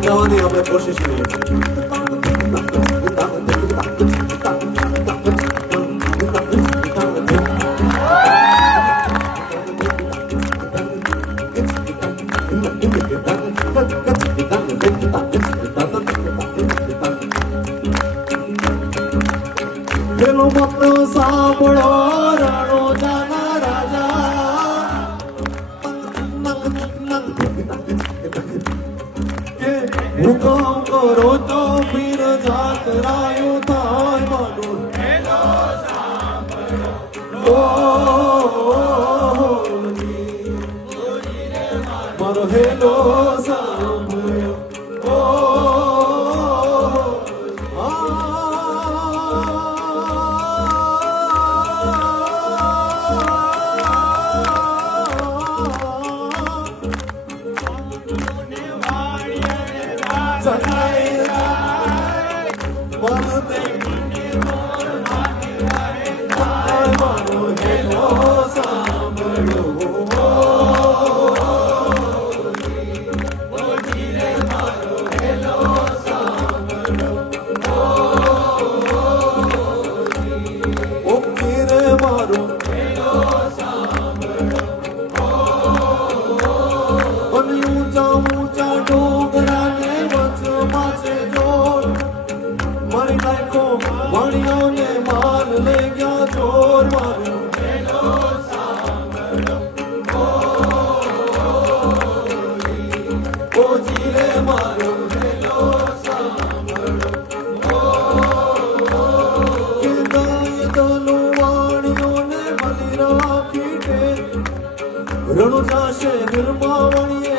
જવાની આપણે કોશિશ કરીએ. પેલો મત સાંભળો રણોજાના રાજા કે હુકમ કરો તો પીર જાતરાયો થાય માનો હેલો સાંભળો મારો હેલો સાંભળો વાણીઓને માર લે ગયા ચોર મારો હેલો સાંભળો ઓ જીરે મારો હેલો સાંભળો કે ગાય દલો વાણીઓને મળી રાખી કે રણુ જાશે નિર્મા વાણી